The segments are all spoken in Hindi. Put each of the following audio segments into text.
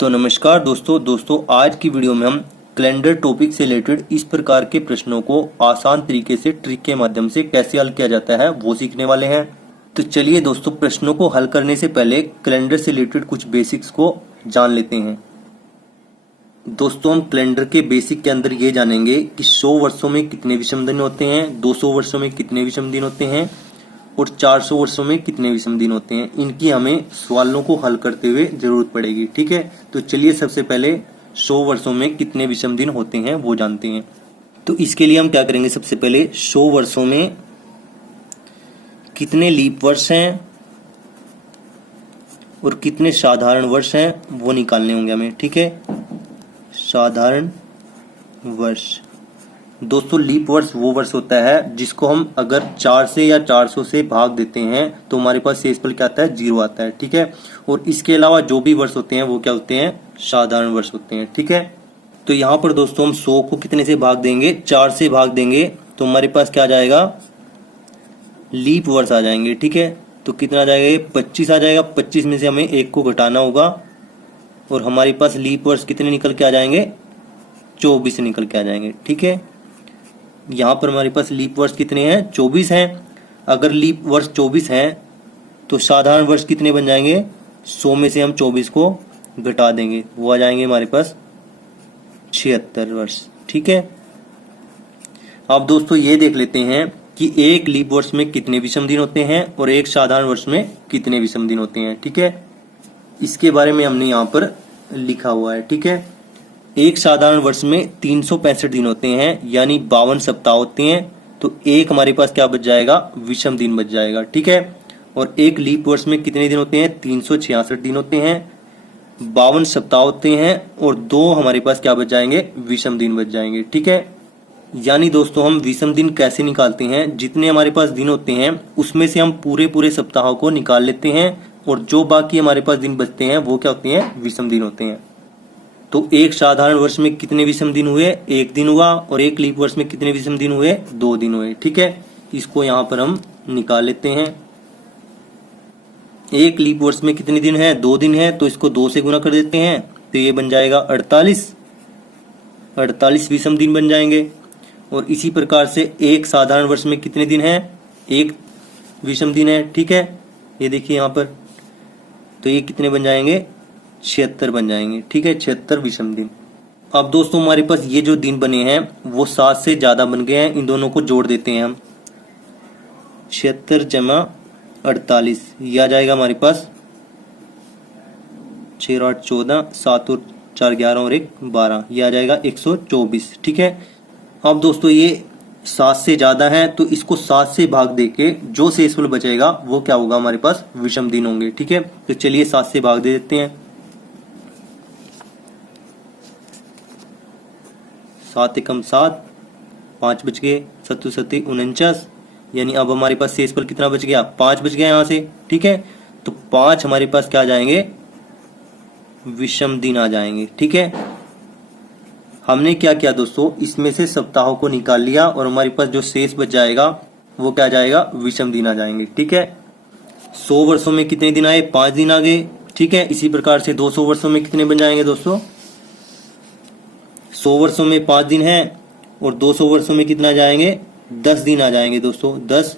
तो नमस्कार दोस्तों आज की वीडियो में हम कैलेंडर टॉपिक से रिलेटेड इस प्रकार के प्रश्नों को आसान तरीके से ट्रिक के माध्यम से कैसे हल किया जाता है वो सीखने वाले हैं। तो चलिए दोस्तों, प्रश्नों को हल करने से पहले कैलेंडर से रिलेटेड कुछ बेसिक्स को जान लेते हैं। दोस्तों, हम कैलेंडर के बेसिक के अंदर ये जानेंगे कि 100 वर्षों में कितने विषम दिन होते हैं, 200 वर्षों में कितने विषम दिन होते हैं और 400 वर्षों में कितने विषम दिन होते हैं। इनकी हमें सवालों को हल करते हुए जरूरत पड़ेगी। ठीक है, तो चलिए सबसे पहले 100 वर्षों में कितने विषम दिन होते हैं वो जानते हैं। तो इसके लिए हम क्या करेंगे, सबसे पहले 100 वर्षों में कितने लीप वर्ष हैं और कितने साधारण वर्ष हैं वो निकालने होंगे हमें। ठीक है, साधारण वर्ष। दोस्तों, लीप वर्ष वो वर्ष होता है जिसको हम अगर 4 से या 400 से भाग देते हैं तो हमारे पास शेषफल क्या आता है, 0 आता है। ठीक है, और इसके अलावा जो भी वर्ष होते हैं वो क्या होते हैं, साधारण वर्ष होते हैं। ठीक है, तो यहाँ पर दोस्तों हम 100 को कितने से भाग देंगे, 4 से भाग देंगे तो हमारे पास क्या आ जाएगा, लीप वर्ष आ जाएंगे। ठीक है, तो कितना आ जाएगा, 25 आ जाएगा। 25 में से हमें 1 को घटाना होगा और हमारे पास लीप वर्ष कितने निकल के आ जाएंगे, 24 निकल के आ जाएंगे। ठीक है, यहाँ पर हमारे पास लीप वर्ष कितने हैं, 24 हैं। अगर लीप वर्ष 24 हैं तो साधारण वर्ष कितने बन जाएंगे, 100 में से हम 24 को घटा देंगे, वो आ जाएंगे हमारे पास 76 वर्ष। ठीक है, अब दोस्तों ये देख लेते हैं कि एक लीप वर्ष में कितने विषम दिन होते हैं और एक साधारण वर्ष में कितने विषम दिन होते हैं। ठीक है, इसके बारे में हमने यहाँ पर लिखा हुआ है। ठीक है, एक साधारण वर्ष में 365 दिन होते हैं, यानी 52 सप्ताह होते हैं। तो एक हमारे पास क्या बच जाएगा, विषम दिन बच जाएगा। ठीक है, और एक लीप वर्ष में कितने दिन होते हैं, 366 दिन होते हैं, 52 सप्ताह होते हैं और 2 हमारे पास क्या बच जाएंगे, विषम दिन बच जाएंगे। ठीक है, यानी दोस्तों हम विषम दिन कैसे निकालते हैं, जितने हमारे पास दिन होते हैं उसमें से हम पूरे सप्ताहों को निकाल लेते हैं और जो बाकी हमारे पास दिन बचते हैं वो क्या होते हैं, विषम दिन होते हैं। तो एक साधारण वर्ष में कितने विषम दिन हुए, 1 दिन हुआ, और एक लीप वर्ष में कितने विषम दिन हुए, 2 दिन हुए। ठीक है, इसको यहाँ पर हम निकाल लेते हैं। एक लीप वर्ष में कितने दिन है, 2 दिन है, तो इसको 2 से गुना कर देते हैं तो ये बन जाएगा 48 विषम दिन बन जाएंगे। और इसी प्रकार से एक साधारण वर्ष में कितने दिन है, 1 विषम दिन है। ठीक है, ये देखिए यहाँ पर, तो ये कितने बन जाएंगे, 76 बन जाएंगे। ठीक है, 76 विषम दिन। अब दोस्तों हमारे पास ये जो दिन बने हैं वो 7 से ज्यादा बन गए हैं, इन दोनों को जोड़ देते हैं हम। 76 जमा 48 ये आ जाएगा हमारे पास 6 और 8 14, 7 और 4 11 और 1 12, ये आ जाएगा 124। ठीक है, अब दोस्तों ये 7 से ज्यादा है तो इसको 7 से भाग देके जो शेषफल बचेगा वो क्या होगा, हमारे पास विषम दिन होंगे। ठीक है, तो चलिए 7 से भाग दे देते हैं। 7 एकम 7, 5 बच गए, 7 7 49, यानी अब हमारे पास शेषफल कितना बच गया, 5 बच गया यहाँ से। ठीक है, तो 5 हमारे पास क्या आ जाएंगे, विषम दिन आ जाएंगे। ठीक है, हमने क्या किया दोस्तों, इसमें से सप्ताहों को निकाल लिया और हमारे पास जो शेष बच जाएगा वो क्या जाएगा, विषम दिन आ जाएंगे। ठीक है, 100 वर्षों में कितने दिन आए, 5 दिन आ गए। ठीक है, इसी प्रकार से 200 वर्षों में कितने बन जाएंगे दोस्तों, 100 वर्षों में 5 दिन है और 200 वर्षों में कितना जाएंगे, 10 दिन आ जाएंगे दोस्तों, 10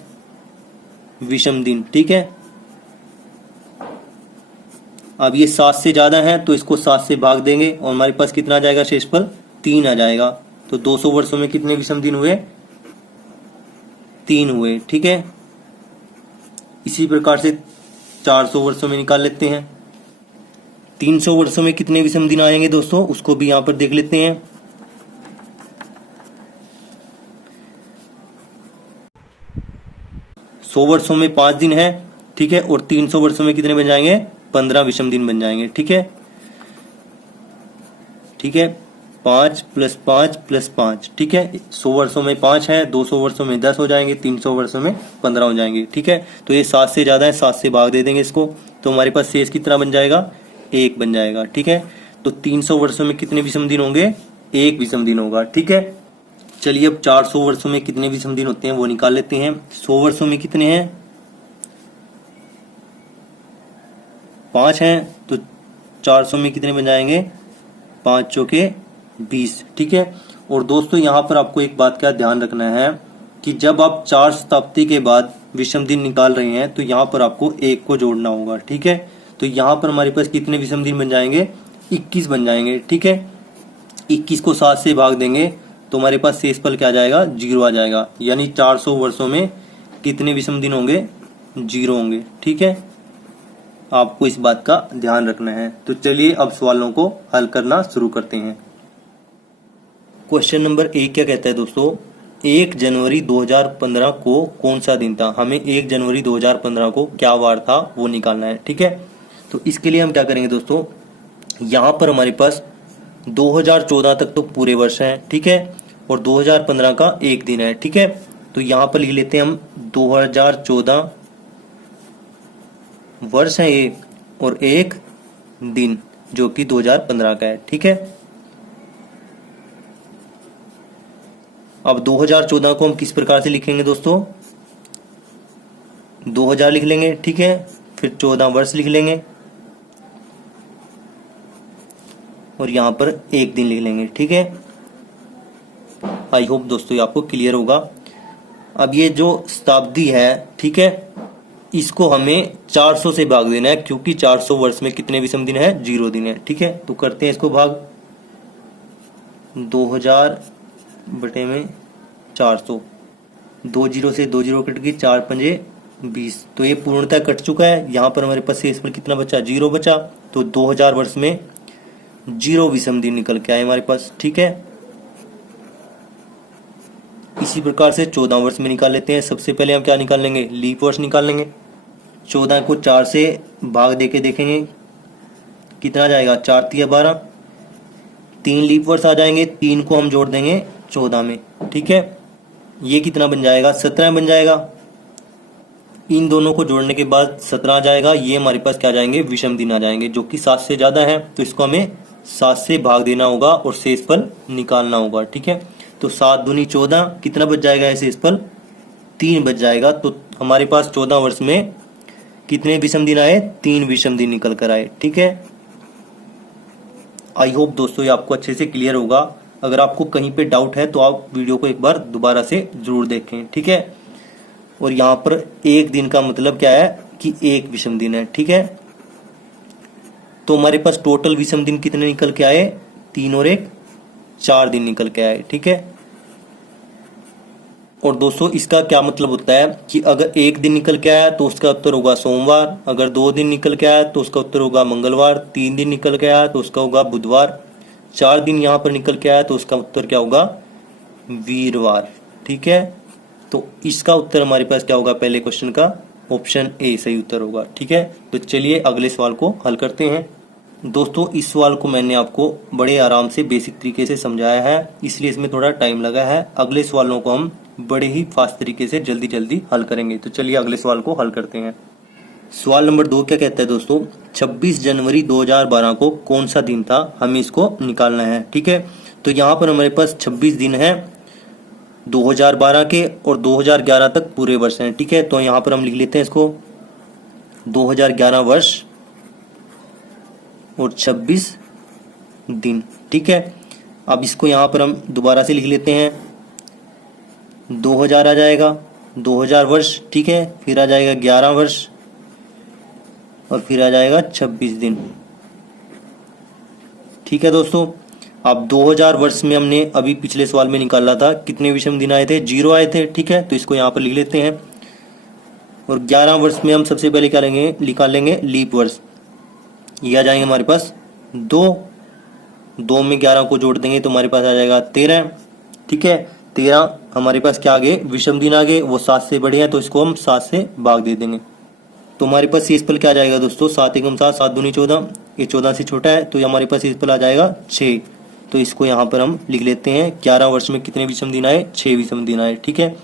विषम दिन। ठीक है, अब ये 7 से ज्यादा है तो इसको 7 से भाग देंगे और हमारे पास कितना आ जाएगा, शेषफल 3 आ जाएगा। तो 200 वर्षों में कितने विषम दिन हुए, 3 हुए। ठीक है, इसी प्रकार से 400 वर्षों में निकाल लेते हैं। 300 वर्षों में कितने विषम दिन आएंगे दोस्तों, उसको भी यहां पर देख लेते हैं। 100 वर्षों में 5 दिन है। ठीक है, और 300 वर्षों में कितने बन जाएंगे, 15 विषम दिन बन जाएंगे। ठीक है, 5 + 5 + 5। ठीक है, 100 वर्षों में 5 है, 200 वर्षों में 10 हो जाएंगे, 300 वर्षों में 15 हो जाएंगे। ठीक है, तो ये 7 से ज्यादा है, 7 से भाग दे देंगे इसको, तो हमारे पास शेष कितना बन जाएगा, 1 बन जाएगा। ठीक है, तो 300 वर्षों में कितने विषम दिन होंगे, 1 विषम दिन होगा। ठीक है, चलिए अब 400 वर्षों में कितने विषम दिन होते हैं वो निकाल लेते हैं। 100 वर्षों में कितने हैं, 5 हैं, तो 400 में कितने बन जाएंगे, 5 चौके 20, ठीक है। और दोस्तों यहाँ पर आपको एक बात का ध्यान रखना है कि जब आप 4 शताब्दी के बाद विषम दिन निकाल रहे हैं तो यहाँ पर आपको 1 को जोड़ना होगा, ठीक है। तो यहाँ पर हमारे पास कितने विषम दिन बन जाएंगे, 21 बन जाएंगे, ठीक है। 21 को 7 से भाग देंगे तो हमारे पास शेषफल क्या आ जाएगा, 0 आ जाएगा। यानी 400 वर्षों में कितने विषम दिन होंगे, 0 होंगे, ठीक है। आपको इस बात का ध्यान रखना है। तो चलिए अब सवालों को हल करना शुरू करते हैं। क्वेश्चन नंबर 1 क्या कहता है दोस्तों, 1 जनवरी 2015 को कौन सा दिन था। हमें 1 जनवरी 2015 को क्या वार था वो निकालना है, ठीक है। तो इसके लिए हम क्या करेंगे दोस्तों, यहाँ पर हमारे पास 2014 तक तो पूरे वर्ष हैं, ठीक है, और 2015 का एक दिन है, ठीक है। तो यहाँ पर लिख लेते हैं हम 2014 वर्ष है ये, और एक दिन जो कि 2015 का है, ठीक है। अब 2014 को हम किस प्रकार से लिखेंगे दोस्तों, 2000 लिख लेंगे, ठीक है, फिर 14 वर्ष लिख लेंगे और यहाँ पर एक दिन लिख लेंगे, ठीक है। आई होप दोस्तों ये आपको क्लियर होगा। अब ये जो शताब्दी है, ठीक है, इसको हमें 400 से भाग देना है क्योंकि 400 वर्ष में कितने विषम दिन है, 0 दिन है, ठीक है। तो करते हैं इसको भाग, 2000 बटे में 400, 2 जीरो से 2 जीरो कट गई, 4 पंजे 20, तो ये पूर्णतः कट चुका है। यहाँ पर हमारे पास शेषफल कितना बचा, 0 बचा। तो 2000 वर्ष में 0 विषम दिन निकल के आए हमारे पास, ठीक है। इसी प्रकार से 14 वर्ष में निकाल लेते हैं। सबसे पहले हम क्या निकाल लेंगे, लीप वर्ष निकाल लेंगे। 14 को 4 से भाग देके देखेंगे कितना जाएगा, 4 तिया 12, 3 लीप वर्ष आ जाएंगे, 3 को हम जोड़ देंगे 14 में, ठीक है। ये कितना बन जाएगा, 17 बन जाएगा। इन दोनों को जोड़ने के बाद 17 आ जाएगा। ये हमारे पास क्या आ जाएंगे, विषम दिन आ जाएंगे जो कि 7 से ज्यादा है। तो इसको हमें 7 से भाग देना होगा और शेषफल निकालना होगा, ठीक है। तो 7 दूनी 14, कितना बच जाएगा शेषफल, 3 बच जाएगा। तो हमारे पास 14 वर्ष में कितने विषम दिन आए, 3 विषम दिन निकल कर आए, ठीक है। आई होप दोस्तों ये आपको अच्छे से क्लियर होगा। अगर आपको कहीं पे डाउट है तो आप वीडियो को एक बार दोबारा से जरूर देखें, ठीक है। और यहाँ पर एक दिन का मतलब क्या है कि 1 विषम दिन है, ठीक है। तो हमारे पास टोटल विषम दिन कितने निकल के आए, 3 और 1 4 दिन निकल के आए, ठीक है। और दोस्तों इसका क्या मतलब होता है कि अगर 1 दिन निकल के आया तो उसका उत्तर होगा सोमवार, अगर 2 दिन निकल के आया तो उसका उत्तर होगा मंगलवार, 3 दिन निकल के आया तो उसका होगा बुधवार, 4 दिन यहाँ पर निकल के आया तो उसका उत्तर क्या होगा, वीरवार, ठीक है। तो इसका उत्तर हमारे पास क्या होगा, पहले क्वेश्चन का ऑप्शन ए सही उत्तर होगा, ठीक है। तो चलिए अगले सवाल को हल करते हैं। दोस्तों इस सवाल को मैंने आपको बड़े आराम से बेसिक तरीके से समझाया है, इसलिए इसमें थोड़ा टाइम लगा है। अगले सवालों को हम बड़े ही फास्ट तरीके से जल्दी जल्दी हल करेंगे। तो चलिए अगले सवाल को हल करते हैं। सवाल नंबर 2 क्या कहता है दोस्तों, 26 जनवरी 2012 को कौन सा दिन था, हमें इसको निकालना है, ठीक है। तो यहाँ पर हमारे पास 26 दिन है 2012 के और 2011 तक पूरे वर्ष हैं, ठीक है। तो यहाँ पर हम लिख लेते हैं इसको 2011 वर्ष और 26 दिन, ठीक है। अब इसको यहाँ पर हम दोबारा से लिख लेते हैं, 2000 आ जाएगा, 2000 वर्ष, ठीक है, फिर आ जाएगा 11 वर्ष और फिर आ जाएगा 26 दिन, ठीक है दोस्तों। अब 2000 वर्ष में हमने अभी पिछले सवाल में निकाला था कितने विषम दिन आए थे, 0 आए थे, ठीक है। तो इसको यहाँ पर लिख लेते हैं। और 11 वर्ष में हम सबसे पहले क्या लेंगे, निकाल लेंगे लीप वर्ष। ये आ जाएंगे हमारे पास 2 में 11 को जोड़ देंगे तो हमारे पास आ जाएगा 13, ठीक है। 13 हमारे पास क्या आ गए, विषम दिन आ गए, वो 7 से बड़े हैं तो इसको हम 7 से भाग दे देंगे। तो हमारे पास शेषफल क्या आ जाएगा दोस्तों, 7 एकम 7, 7 दूनी 14, ये 14 से छोटा है तो ये हमारे पास शेषफल आ जाएगा 6। तो इसको यहाँ पर हम लिख लेते हैं, 11 वर्ष में कितने विषम दिन आए, 6 विषम दिन आए, ठीक है।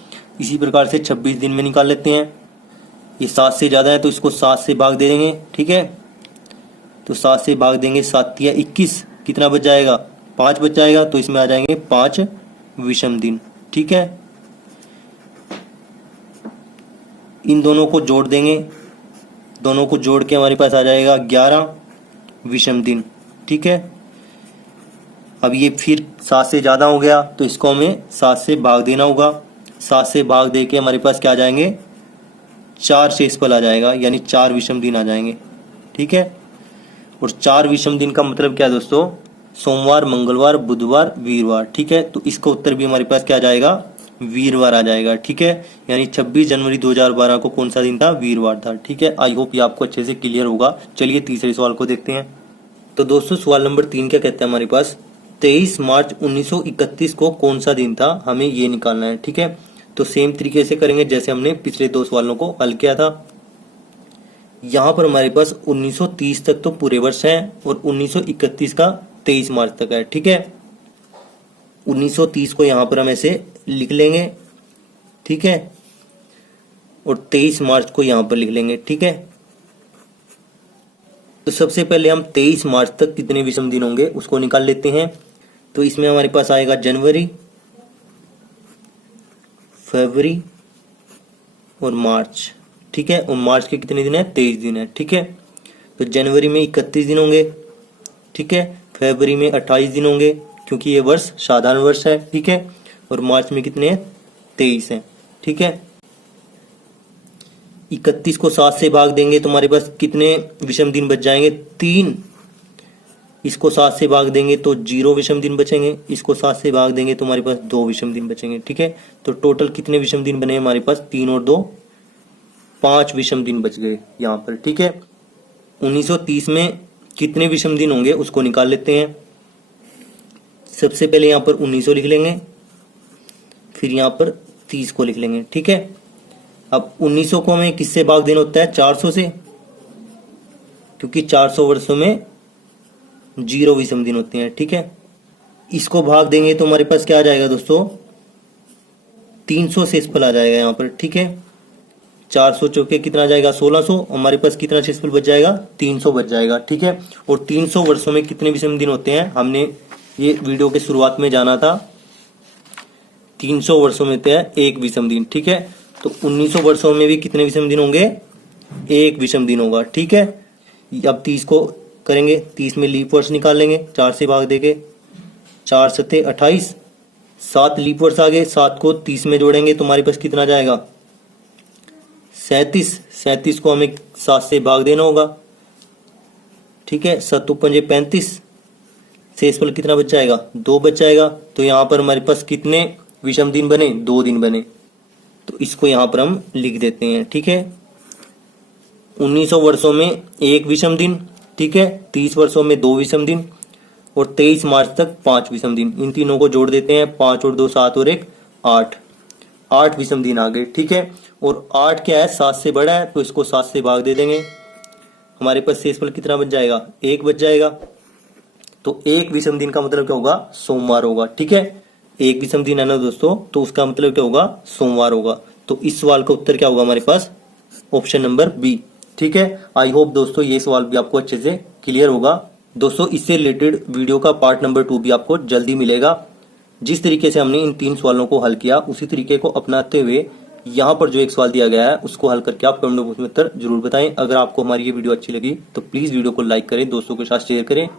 इसी प्रकार से 26 दिन में निकाल लेते हैं। ये 7 से ज़्यादा है तो इसको 7 से भाग दे देंगे, ठीक है। तो 7 से भाग देंगे, 7 या 21, कितना बच जाएगा, 5 बच जाएगा। तो इसमें आ जाएंगे 5 विषम दिन, ठीक है। इन दोनों को जोड़ देंगे, दोनों को जोड़ के हमारे पास आ जाएगा 11 विषम दिन, ठीक है। अब ये फिर 7 से ज़्यादा हो गया तो इसको हमें 7 से भाग देना होगा। 7 से भाग दे के हमारे पास क्या आ जाएंगे, 4 शेषफल आ जाएगा, यानी 4 विषम दिन आ जाएंगे, ठीक है। और 4 विषम दिन का मतलब क्या है दोस्तों, सोमवार, मंगलवार, बुधवार, वीरवार, ठीक है। तो इसका उत्तर भी हमारे पास क्या आ जाएगा, वीरवार आ जाएगा, ठीक है। यानी 26 जनवरी 2012 को कौन सा दिन था, वीरवार था, ठीक है। आई होप ये आपको अच्छे से क्लियर होगा। चलिए तीसरे सवाल को देखते हैं। तो दोस्तों सवाल नंबर 3 क्या कहता है हमारे पास, 23 मार्च 1931 को कौन सा दिन था, हमें ये निकालना है, ठीक है। तो सेम तरीके से करेंगे जैसे हमने पिछले 2 सवालों को हल किया था। यहाँ पर हमारे पास 1930 तक तो पूरे वर्ष है और 1931 का 23 मार्च तक है, ठीक है। 1930 को यहाँ पर हम ऐसे लिख लेंगे, ठीक है, और 23 मार्च को यहाँ पर लिख लेंगे, ठीक है। तो सबसे पहले हम 23 मार्च तक कितने विषम दिन होंगे उसको निकाल लेते हैं। तो इसमें हमारे पास आएगा जनवरी, फरवरी और मार्च, ठीक है। और मार्च के कितने दिन है, 23 दिन है, ठीक है। तो जनवरी में 31 दिन होंगे, ठीक है। फरवरी में 28 दिन होंगे क्योंकि ये वर्ष साधारण वर्ष है, ठीक है। और मार्च में कितने हैं, 23 हैं, ठीक है। 31 को 7 से भाग देंगे तो हमारे पास कितने विषम दिन बच जाएंगे, 3। इसको 7 से भाग देंगे तो 0 विषम दिन बचेंगे। इसको 7 से भाग देंगे तो हमारे पास 2 विषम दिन बचेंगे, ठीक है। तो टोटल कितने विषम दिन बने हमारे पास, 3 और 2 5 विषम दिन बच गए यहाँ पर, ठीक है। 1930 में कितने विषम दिन होंगे उसको निकाल लेते हैं। सबसे पहले यहाँ पर 1900 लिख लेंगे, फिर यहाँ पर 30 को लिख लेंगे, ठीक है। अब 1900 को हमें किससे भाग देना होता है, 400 से, क्योंकि 400 वर्षों में 0 विषम दिन होते हैं, ठीक है। इसको भाग देंगे तो हमारे पास क्या आ जाएगा दोस्तों, 300 शेषफल आ जाएगा यहाँ पर, ठीक है। 400 चौके कितना आ जाएगा, 1600। हमारे पास कितना शेषफल बच जाएगा, 300 बच जाएगा, ठीक है। और 300 वर्षों में कितने विषम दिन होते हैं, हमने ये वीडियो के शुरुआत में जाना था। 300 वर्षों में होते हैं 1 विषम दिन, ठीक है। तो 1900 वर्षों में भी कितने विषम दिन होंगे, 1 विषम दिन होगा, ठीक है। अब 30 को करेंगे, 30 में लीप वर्ष निकाल लेंगे, 4 से भाग देके, 4 सत्ते 28, 7 लीप वर्ष आ गए, 7 को 30 में जोड़ेंगे तो हमारे पास कितना जाएगा, 37। 37 को हमें 7 से भाग देना होगा, ठीक है। 7 पंजे 35, शेषफल कितना बच जाएगा, 2 बच जाएगा। तो यहाँ पर हमारे पास कितने विषम दिन बने, 2 दिन बने। तो इसको यहाँ पर हम लिख देते हैं, ठीक है। 1900 वर्षों में 1 विषम दिन, ठीक है। 30 वर्षों में 2 विषम दिन और 23 मार्च तक 5 विषम दिन। इन तीनों को जोड़ देते हैं, 5 और 2 7 और 1 8, 8 विषम दिन आ गए, ठीक है। और 8 क्या है, 7 से बड़ा है तो इसको 7 से भाग दे देंगे। हमारे पास शेषफल कितना बच जाएगा, 1 बच जाएगा। तो 1 विषम दिन का मतलब क्या होगा, सोमवार होगा, ठीक है। 1 विषम दिन है ना दोस्तों, तो उसका मतलब क्या होगा, सोमवार होगा। तो इस सवाल का उत्तर क्या होगा हमारे पास, ऑप्शन नंबर बी, ठीक है। आई होप दोस्तों ये सवाल भी आपको अच्छे से क्लियर होगा। दोस्तों इससे रिलेटेड वीडियो का पार्ट नंबर 2 भी आपको जल्दी मिलेगा। जिस तरीके से हमने इन 3 सवालों को हल किया उसी तरीके को अपनाते हुए यहाँ पर जो एक सवाल दिया गया है उसको हल करके आप कमेंट बॉक्स में उत्तर जरूर बताएं। अगर आपको हमारी ये वीडियो अच्छी लगी तो प्लीज वीडियो को लाइक करें, दोस्तों के साथ शेयर करें।